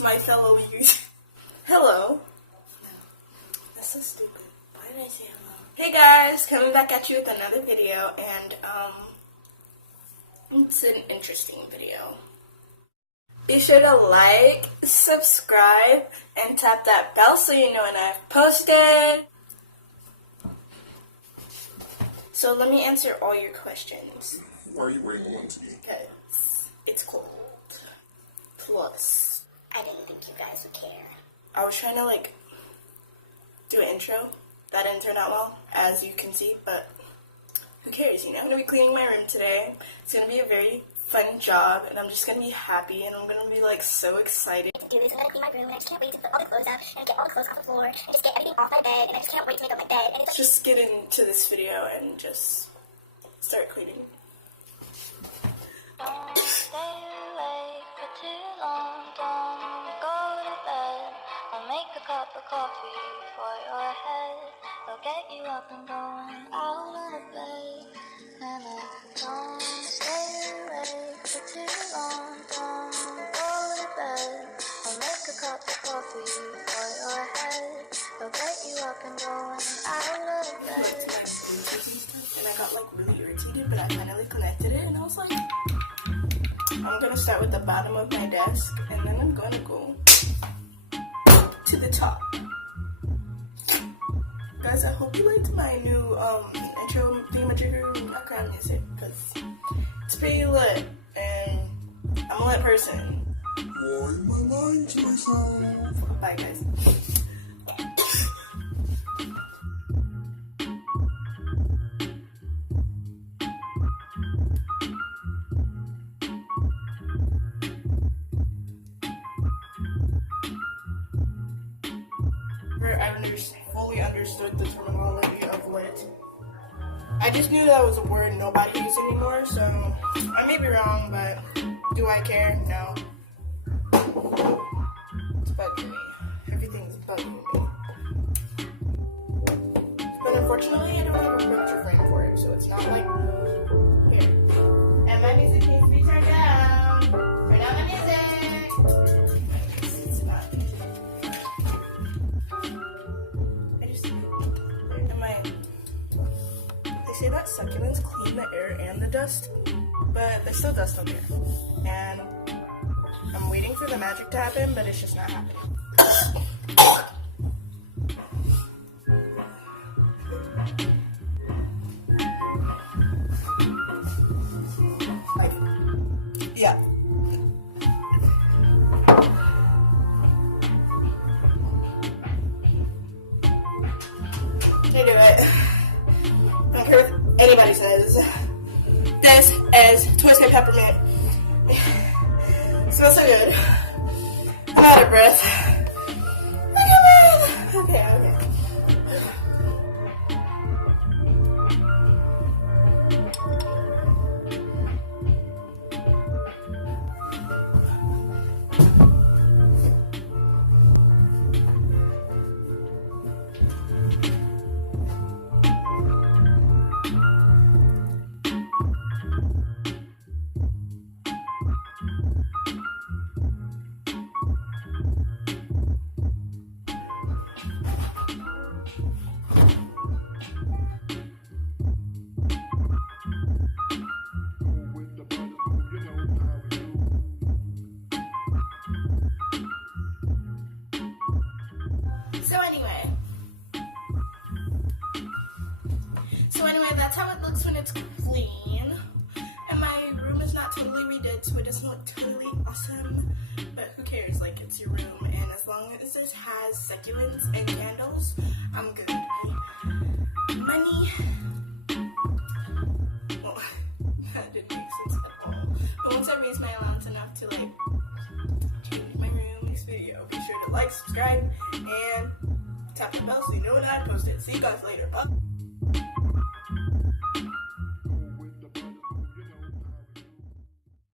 amongst my fellow youth. Hello. No, that's so stupid. Why did I say hello? Hey guys, coming back at you with another video, and it's an interesting video. Be sure to like, subscribe, and tap that bell so you know when I've posted. So let me answer all your questions. Why are you wearing a onesie? Because it's cold. Plus, I didn't think you guys would care. I was trying to do an intro. That didn't turn out well, as you can see, but who cares, you know? I'm going to be cleaning my room today. It's going to be a very fun job, and I'm just going to be happy, and I'm going to be so excited. To do this, I'm going to clean my room, and I just can't wait to put all the clothes out, and get all the clothes off the floor, and just get everything off my bed, and I just can't wait to make up my bed. And Let's just get into this video and just start cleaning. Don't stay awake for too long, don't go to bed. I'll make a cup of coffee for your head. I'll get you up and going out of bed. And I don't stay awake for too long, don't go to bed. I'll make a cup of coffee for your head. I'll get you up and going out of bed. And I got really irritated, but I finally connected it, and I was like, I'm gonna start with the bottom of my desk, and then I'm gonna go to the top. Guys, I hope you liked my new intro thingamajigger background music, because it's pretty lit, and I'm a lit person. Why am I lying to myself? Bye, guys. I fully understood the terminology of lit. I just knew that was a word nobody uses anymore, so I may be wrong, but do I care? No. It's bugging me. Everything's bugging me. But unfortunately, I don't have a picture frame for it, so it's not here. And my music needs to be turned down. Turn down my music. They say that succulents clean the air and the dust, but there's still dust on there. And I'm waiting for the magic to happen, but it's just not happening. Yeah. I do it. I don't care what anybody says. This is Twisted Peppermint. It smells so good. I'm out of breath. Okay. So anyway, that's how it looks when it's clean. And my room is not totally redid, so it doesn't look totally awesome. But who cares? It's your room, and as long as it has succulents and candles, I'm good. Money. Well, that didn't make sense at all. But once I raise my allowance enough to change my room next video, be sure to like, subscribe, and tap the bell so you know when I post it. See you guys later. Bye.